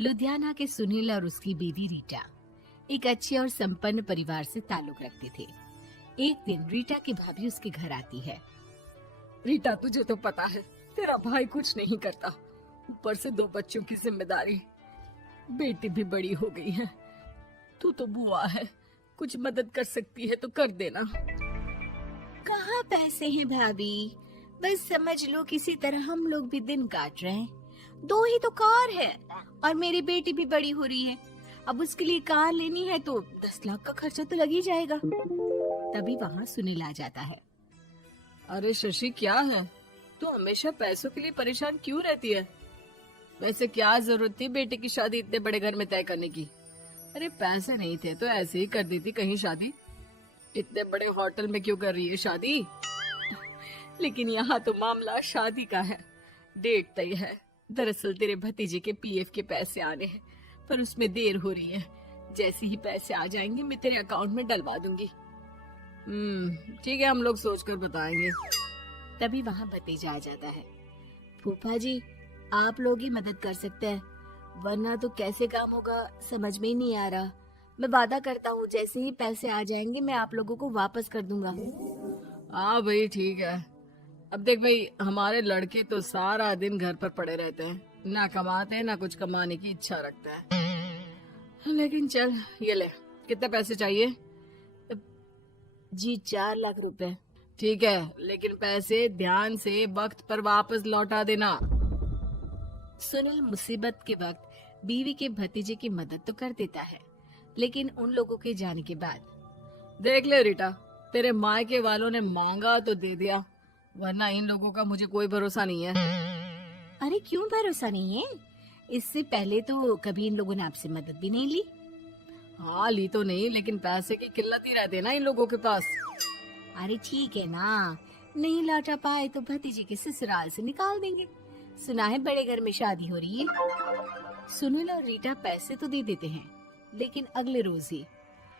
लुधियाना के सुनील और उसकी बीवी रीटा एक अच्छे और संपन्न परिवार से ताल्लुक रखते थे। एक दिन रीटा की भाभी उसके घर आती है। रीटा, तुझे तो पता है तेरा भाई कुछ नहीं करता, ऊपर से 2 बच्चों की जिम्मेदारी, बेटी भी बड़ी हो गई है। तू तो बुआ है, कुछ मदद कर सकती है तो कर देना। कहाँ पैसे हैं भाभी, बस समझ लो किसी तरह हम लोग भी दिन काट रहे हैं। 2 ही तो कार है और मेरी बेटी भी बड़ी हो रही है। अब उसके लिए कार लेनी है तो 10 लाख का खर्चा तो लग ही जाएगा। तभी वहाँ सुनील आ जाता है। अरे शशि, क्या है, तू हमेशा पैसों के लिए परेशान क्यों रहती है? वैसे क्या जरूरत थी बेटे की शादी इतने बड़े घर में तय करने की? अरे पैसे नहीं थे तो ऐसे ही कर देती कहीं शादी। इतने बड़े होटल में क्यों कर रही है शादी? लेकिन यहाँ तो मामला शादी का है, डेट तय है। दरअसल तेरे भतीजे के पीएफ के पैसे आने हैं, पर उसमें देर हो रही है। जैसे ही पैसे आ जाएंगे मैं तेरे अकाउंट में डलवा दूंगी। ठीक है, हम लोग सोचकर बताएंगे। तभी वहाँ भतीजा आ जाता है। फूफा जी, आप लोग ही मदद कर सकते हैं, वरना तो कैसे काम होगा समझ में ही नहीं आ रहा। मैं वादा करता हूँ जैसे ही पैसे आ जाएंगे मैं आप लोगों को वापस कर दूंगा। हाँ भाई, ठीक है। अब देख भाई, हमारे लड़के तो सारा दिन घर पर पड़े रहते हैं, ना कमाते हैं ना कुछ कमाने की इच्छा रखता है। लेकिन चल, ये ले, कितने पैसे चाहिए? जी 4 लाख रुपए। ठीक है, लेकिन पैसे ध्यान से वक्त पर वापस लौटा देना। सुनील मुसीबत के वक्त बीवी के भतीजे की मदद तो कर देता है, लेकिन उन लोगों के जाने के बाद देख ले रीटा, तेरे मायके वालों ने मांगा तो दे दिया, वरना इन लोगों का मुझे कोई भरोसा नहीं है। अरे क्यों भरोसा नहीं है? इससे पहले तो कभी इन लोगों ने आपसे मदद भी नहीं ली। हाँ, ली तो नहीं, लेकिन पैसे की किल्लत ही रहती है ना इन लोगों के पास। अरे ठीक है ना, नहीं लौटा पाए तो भतीजे के ससुराल से निकाल देंगे। सुना है बड़े घर में शादी हो रही है। सुनील और रीटा पैसे तो दे देते हैं, लेकिन अगले रोज ही।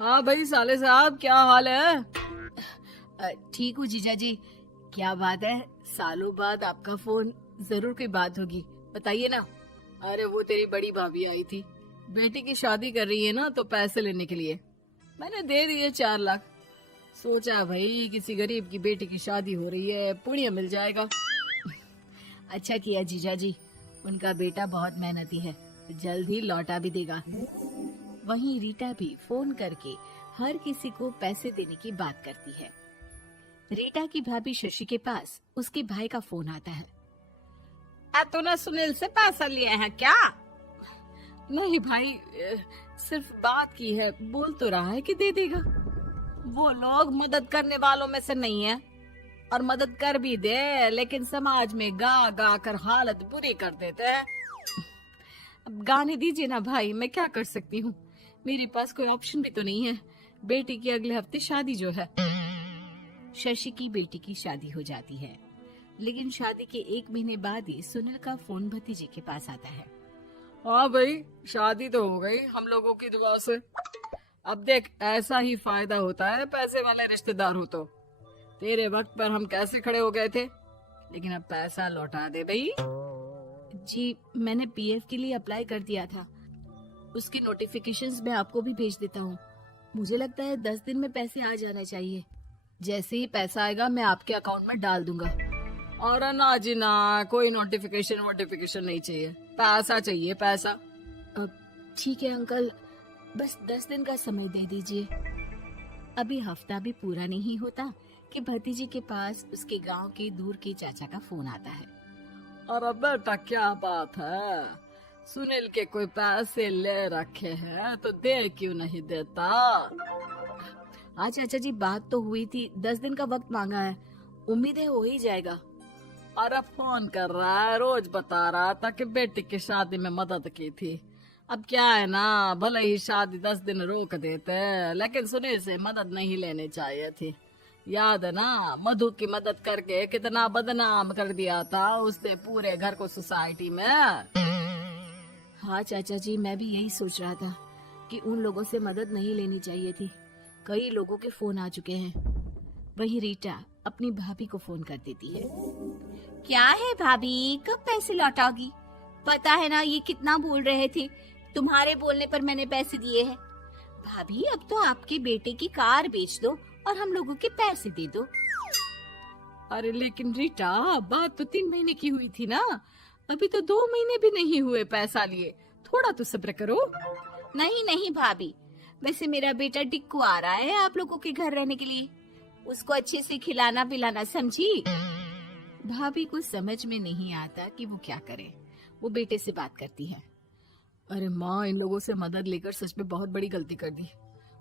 हाँ भाई साले साहब, क्या हाल है? ठीक हूँ जीजा जी। क्या बात है, सालों बाद आपका फोन, जरूर कोई बात होगी, बताइए ना। अरे वो तेरी बड़ी भाभी आई थी, बेटी की शादी कर रही है ना, तो पैसे लेने के लिए मैंने दे दिए 4 लाख। सोचा भाई किसी गरीब की बेटी की शादी हो रही है, पुण्य मिल जाएगा। अच्छा किया जीजा जी, उनका बेटा बहुत मेहनती है, जल्द ही लौटा भी देगा। वहीं रीटा भी फोन करके हर किसी को पैसे देने की बात करती है। रीटा की भाभी शशि के पास उसके भाई का फोन आता है। तूने सुनील से पैसा लिया है क्या? नहीं भाई, सिर्फ बात की है, बोल तो रहा है कि दे देगा। वो लोग मदद करने वालों में से नहीं है, और मदद कर भी दे लेकिन समाज में गा गा कर हालत बुरी कर देते हैं। अब गाने दीजिए ना भाई, मैं क्या कर सकती हूँ, मेरे पास कोई ऑप्शन भी तो नहीं है। बेटी की अगले हफ्ते शादी जो है। शशि की बेटी की शादी हो जाती है, लेकिन शादी के 1 महीने बाद ही सुनील का फोन भतीजे के पास आता है। हाँ भाई, शादी तो हो गई हम लोगों की दुआ से। अब देख, ऐसा ही फायदा होता है पैसे वाले रिश्तेदार हो तो। तेरे वक्त पर हम कैसे खड़े हो गए थे, लेकिन अब पैसा लौटा दे भाई। जी, मैंने पीएफ के लिए अप्लाई कर दिया था, उसके नोटिफिकेशंस मैं आपको भी भेज देता हूँ। मुझे लगता है 10 दिन में पैसे आ जाना चाहिए। जैसे ही पैसा आएगा मैं आपके अकाउंट में डाल दूंगा। और ना जी ना, कोई नोटिफिकेशन नहीं चाहिए, पैसा चाहिए, पैसा। अब ठीक है अंकल, बस 10 दिन का समय दे दीजिए। अभी हफ्ता भी पूरा नहीं होता कि भतीजे के पास उसके गांव के दूर के चाचा का फोन आता है। अरे बेटा, क्या बात है, सुनील के कोई पैसे ले रखे हैं तो दे क्यों नहीं देता? हाँ चाचा जी, बात तो हुई थी, 10 दिन का वक्त मांगा है, उम्मीद है हो ही जाएगा। अरे फोन कर रहा है, रोज बता रहा था कि बेटी की शादी में मदद की थी। अब क्या है ना, भले ही शादी 10 दिन रोक देते, लेकिन सुनील से मदद नहीं लेनी चाहिए थी। याद है ना, मधु की मदद करके कितना बदनाम कर दिया था उसने पूरे घर को सोसाइटी में। हाँ चाचा जी, मैं भी यही सोच रहा था कि उन लोगों से मदद नहीं लेनी चाहिए थी। कई लोगों के फोन आ चुके हैं। वही रीटा अपनी भाभी को फोन कर देती है। क्या है भाभी, कब पैसे लौटाओगी? पता है ना ये कितना बोल रहे थे, तुम्हारे बोलने पर मैंने पैसे दिए हैं। भाभी अब तो आपके बेटे की कार बेच दो और हम लोगों के पैसे दे दो। अरे लेकिन रीटा, बात तो 3 महीने की हुई थी ना, अभी तो 2 महीने भी नहीं हुए पैसा लिए, थोड़ा तो सब्र करो। नहीं नहीं भाभी, वैसे मेरा बेटा टिक्कू आ रहा है आप लोगों के घर रहने के लिए, उसको अच्छे से खिलाना पिलाना, समझी? भाभी को समझ में नहीं आता कि वो क्या करे। वो बेटे से बात करती है। अरे माँ, इन लोगों से मदद लेकर सच में बहुत बड़ी गलती कर दी।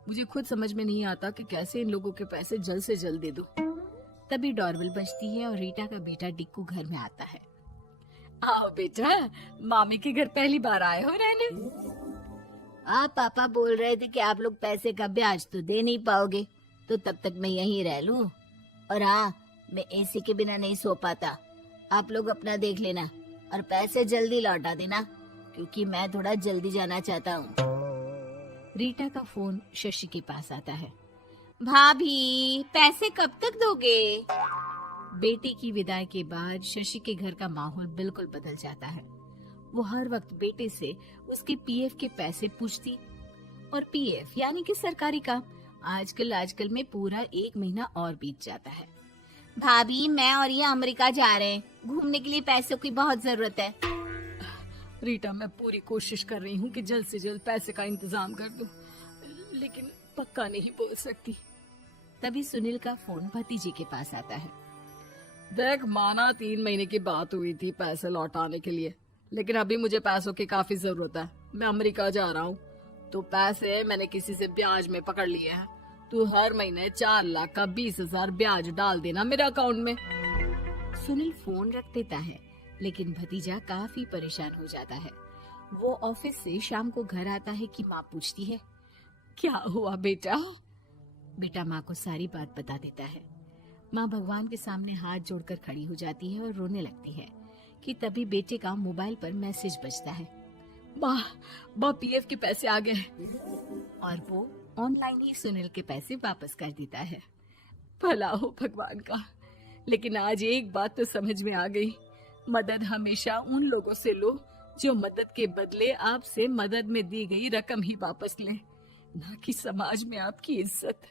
मुझे खुद समझ में नहीं आता कि कैसे इन लोगों के पैसे जल्द से जल्द दे दूं। तभी डोरबेल बजती है और रीटा का बेटा टिक्कू घर में आता है। आओ बेटा, मामी के घर पहली बार आए हो रहने? आप पापा बोल रहे थे कि आप लोग पैसे का ब्याज तो दे नहीं पाओगे, तो तब तक मैं यहीं रह लूं। और हाँ, मैं एसी के बिना नहीं सो पाता। आप लोग अपना देख लेना और पैसे जल्दी लौटा देना, क्योंकि मैं थोड़ा जल्दी जाना चाहता हूँ। रीटा का फोन शशि के पास आता है। भाभी, पैसे कब तक दोगे? बेटे की विदाई के बाद शशि के घर का माहौल बिल्कुल बदल जाता है। वो हर वक्त बेटे से उसके पीएफ के पैसे पूछती, और पीएफ यानी कि सरकारी काम। आजकल में पूरा 1 महीना और बीत जाता है। भाभी, मैं और ये अमेरिका जा रहे हैं, घूमने के लिए पैसों की बहुत जरूरत है। रीटा, मैं पूरी कोशिश कर रही हूँ कि जल्द से जल्द पैसे का इंतजाम कर दूं, लेकिन पक्का नहीं बोल सकती। तभी सुनील का फोन भतीजे के पास आता है। देख माना 3 महीने की बात हुई थी पैसे लौटाने के लिए, लेकिन अभी मुझे पैसों की काफी जरूरत है। मैं अमेरिका जा रहा हूँ, तो पैसे मैंने किसी से ब्याज में पकड़ लिए हैं। तू हर महीने 4 लाख का 20,000 ब्याज डाल देना मेरे अकाउंट में। सुनील फोन रख देता है, लेकिन भतीजा काफी परेशान हो जाता है। वो ऑफिस से शाम को घर आता है कि माँ पूछती है, क्या हुआ बेटा? बेटा माँ को सारी बात बता देता है। माँ भगवान के सामने हाथ जोड़कर खड़ी हो जाती है और रोने लगती है कि तभी बेटे का मोबाइल पर मैसेज बजता है। माँ, पीएफ के पैसे आ गए। और वो ऑनलाइन ही सुनील के पैसे वापस कर देता है। भला हो भगवान का। लेकिन आज एक बात तो समझ में आ गई, मदद हमेशा उन लोगों से लो जो मदद के बदले आपसे मदद में दी गई रकम ही वापस लें, ना कि समाज में आपकी इज्जत।